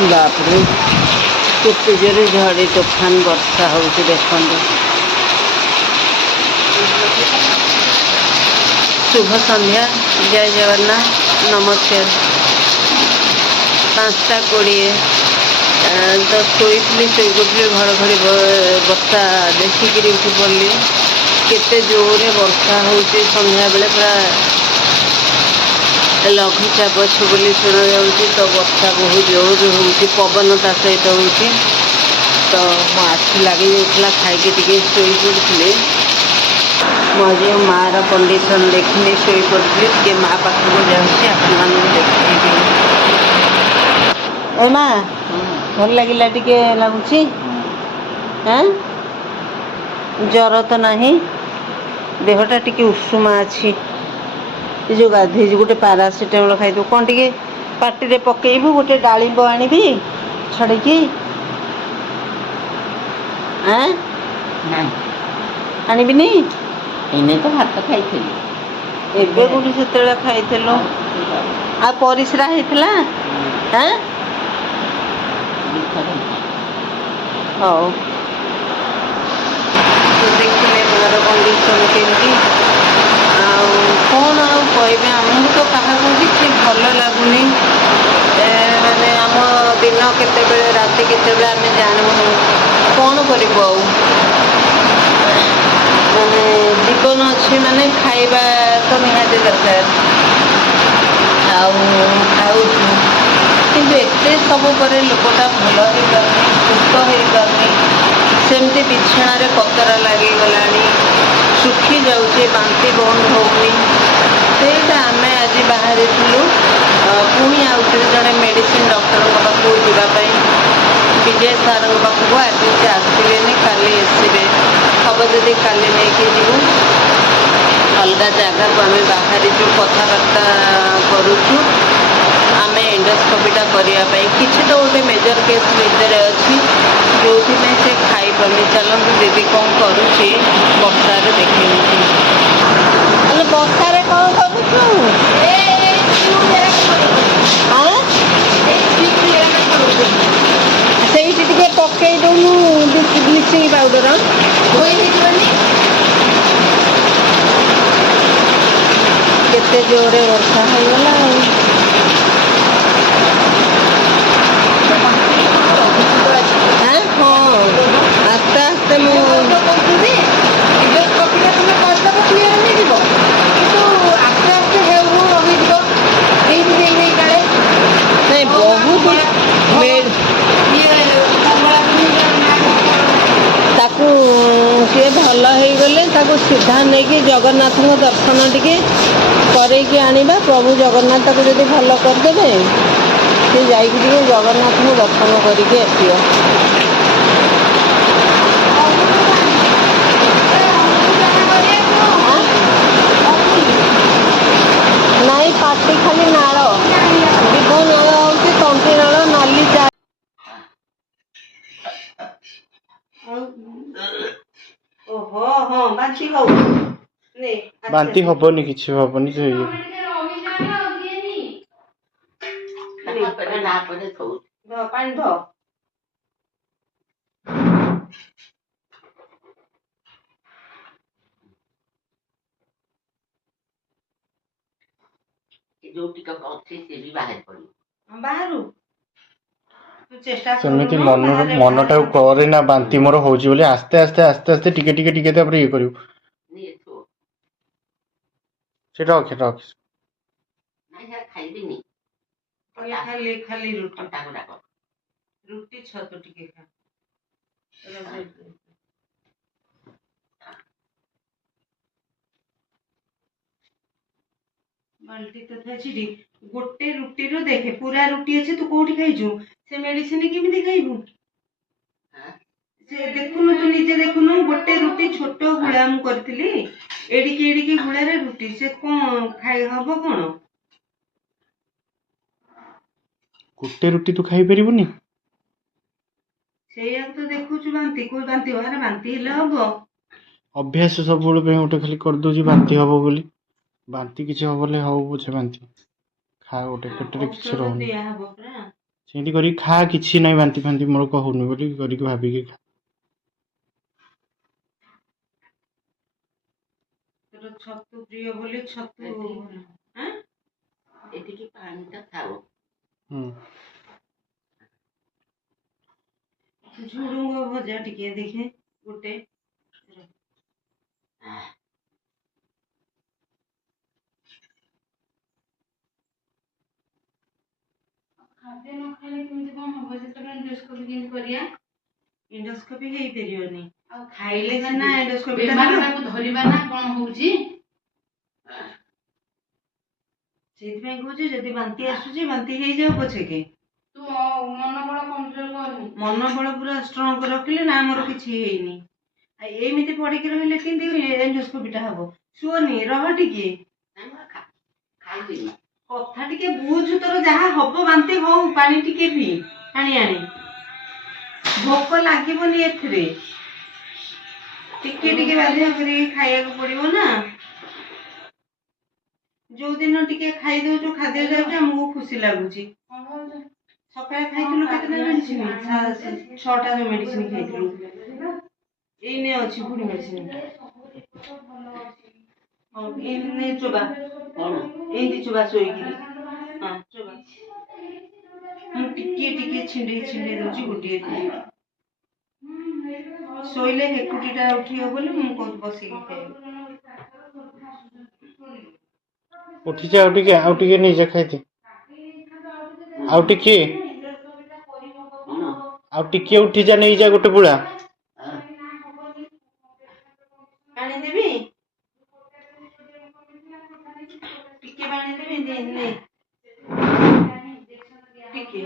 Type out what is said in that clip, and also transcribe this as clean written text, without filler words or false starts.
बापरे केते जोरे झड़ी तोफान वर्षा होउछि देखंतु। शुभ संध्या, जय जगन्नाथ, नमस्कार। 5:20 तो शोई घड़घड़ी वर्षा देखिकी उठी पड़ी। केते जोरे वर्षा होउछि संध्या बेले पूरा लघुचाप अच्छे बोली शुणा जाऊँगी। तो वर्षा बहुत जोर होउछि, पवन ता सहित होउछि। तो मो आखि लगी जाऊला खाई टी शोई पड़ी। मुझे मार कंडीशन देखनी शोई पड़ी टे माँ पाखक जाऊँगी आपण देख। ए माँ भल लगिला टिके लगुच ज्वर तो नहीं, देहटा टिके उषुमा अच्छी। जो गाधे गोटे पारासीटामोल खाई कौन टे पार्टी पकेबू, गोटे डालिंब आनिबी छड़की आनिबिनी। इने तो भात खाई एबे गोटे से खाई आ परिश्रा होता हौ। तो देखिए मार कंडीशन केमती कौन आगे आमको तो क्या किसी भल लगुनि। माने आम दिन केते राति केते आम जानू कौन करूँ। माने जीवन अच्छे माने खाइबा तो निहाती दरकार खाऊ किंतु एते सब पर लोकटा भल हो पारनी, सुस्थ हो पारनी। सेमती बिछाण कतरा लगी गला, सुखी जाऊे, बांती बंद होनी। ସେଇଟା ଆମେ ଆଜି ବାହାରିଥିଲୁ ପୁଣି ଆଉ ଜଣେ ମେଡ଼ିସିନ ଡକ୍ଟରଙ୍କ ପାଖକୁ ଯିବା ପାଇଁ। ବିଜୟ ସାର୍ଙ୍କ ପାଖକୁ ଆଜି ସେ ଆସିବେନି, କାଲି ଆସିବେ। ହବ ଯଦି କାଲି ନେଇକି ଯିବୁ। ଅଲଗା ଜାଗାକୁ ଆମେ ବାହାରିଛୁ, କଥାବାର୍ତ୍ତା କରୁଛୁ। ଆମେ ଏଣ୍ଡୋସ୍କୋପିଟା କରିବା ପାଇଁ କିଛି ତ ଗୋଟେ ମେଜର କେସ୍ ଭିତରେ ଅଛି, ଯେଉଁଥିପାଇଁ ସେ ଖାଇପାରୁନି। ଚାଲନ୍ତୁ ଦିଦି କ'ଣ କରୁଛି ବର୍ଷାରେ ଦେଖିବାକୁ। ହେଲେ ବର୍ଷାରେ କ'ଣ କରୁଛୁ? ସେଇଠି ଟିକେ ପକେଇ ଦଉନୁ ବ୍ଲିଚିଂ ପାଉଡର। କେତେ ଜୋରେ ବର୍ଷା ହେଇଗଲା ଆଉ। ହଁ ଆସ୍ତେ ଆସ୍ତେ ମୁଁ ताकू सी भल होगले सीधा नहीं कि जगन्नाथ दर्शन टिके करके आनिबा। प्रभु जगन्नाथ को जब भल करदे सी जाइए जगन्नाथ को दर्शन करके आसियो। नाई पार्टी खाली नाल विभ नाल हूँ तंटी नाल नाली जा। ओहो हाँ बांती हो बांती हबनी किसी हबनी तो पानी धो। सेमती मनटा करे ना बांती मोर होची बोले आस्ते आस्ते आस्ते आस्ते टिके टिके टिके तापर ये करू से रख रख खाली खाली रुटी छतु टिके खा। बाल्टी तो था छिड़ी गोटे रुटी रो देखे पूरा रुटी अच्छे तू कोठी खाइजु से मेडिसिन केमिति खाइबु। से देखुनु तू निजे देखुनु गोटे रुटी छोट गुळा मु करथिली एडिकी गुळा रे रुटी से कोन खाइ हबो कोन। गोटे रुटी तू खाई परिबुनी सेया तो देखुछु बांती कोई बांती हो रे बांती हेले हबो। अभ्यास सब बेले पे गोटे खाली कर दोजी बांती हबो बोली बांती किछि हबले हबो बुझे बांती खा गोटे पेटरे किछि रहउनी। ସେମିତି କରିକି ଖା, କିଛି ନାହିଁ ବାନ୍ତି ଫାନ୍ତି ମୋର କହୁନି ବୋଲି କରିକି ଭାବିକି ଖା। ତୋର ଛତୁ ପ୍ରିୟ ବୋଲି ଛତୁ ଆଁ? ଏଠିକି ପାଣି ତ ଖାଉ। ଝୁଡୁଙ୍ଗ ଭଜା ଟିକେ ଦେଖେ ଗୋଟେ। ଖାଦ୍ୟ ନ ଖାଇଲେ କେମିତି କଣ ହବ? ଯେତେବେଳେ ଏଣ୍ଡୋସ୍କୋପି କେମିତି କରିବା? ଏଣ୍ଡୋସ୍କୋପି ହେଇପାରିବନି। ଆଉ ଖାଇଲେ ସିନା ଏଣ୍ଡୋସ୍କୋପି ଧରିବା ନା କଣ ହଉଛି? ସେଇଥିପାଇଁ କହୁଛି ଯଦି ବାନ୍ତି ଆସୁଛି ବାନ୍ତି ହେଇଯାଉ ପଛକେ ତୁ ମନୋବଳ କମଜୋର କରନି। ମନୋବଳ ପୁରା ଷ୍ଟ୍ରଙ୍ଗ ରଖିଲେ ନା ଆମର କିଛି ହେଇନି। ଆଉ ଏମିତି ପଡିକି ରହିଲେ କେମିତି ଏଣ୍ଡୋସ୍କୋପିଟା ହବ? ଶୁଅନି, ରହ ଟିକେ। ଖାଇବି। କଥା ଟିକେ ବୁଝୁ, ତୋର ଯାହା ହବ ବାନ୍ତି ହଉ, ପାଣି ଟିକେ ପିଇ ଆଣି ଆଣି। ଭୋକ ଲାଗିବନି ଏଥିରେ, ଟିକେ ଟିକେ ବାଧ୍ୟ କରିକି ଖାଇବାକୁ ପଡିବ ନା। ଯୋଉଦିନ ଟିକେ ଖାଇଦଉଛୁ, ଖାଦ୍ୟ ଯାଉଛି, ଆମକୁ ଖୁସି ଲାଗୁଛି। ସକାଳେ ଖାଇଥିଲୁ କେତେଟା ମେଡିସିନ? 6ଟା ମେଡିସିନ ଖାଇଥିଲୁ। ଏଇନେ ଅଛି ପୁଣି ମେଡିସିନ। ଏଇନେ ଚୋବା, ଏମିତି ଚୋବା ଶୋଇକିରି। ହଁ ଚୋବା। ମୁଁ ଟିକେ ଟିକେ ଛିଣ୍ଡେଇ ଦଉଛି ଗୋଟିଏ ଦିନ। ଶୋଇଲେ ହେକୁଟିଟା ଉଠିବ ବୋଲି ମୁଁ କହୁଛି ବସିକି ଖାଇବି। ଉଠିଯା, ଆଉ ଟିକେ ନେଇଯା ଖାଇଦେ। ଆଉ ଟିକେ ଉଠିଯା, ନେଇଯା ଗୋଟେ ପୁଳା। ଆଣିଦେବି ଟିକେ ପାଣି ଦେବି, ନେ ଟିକେ।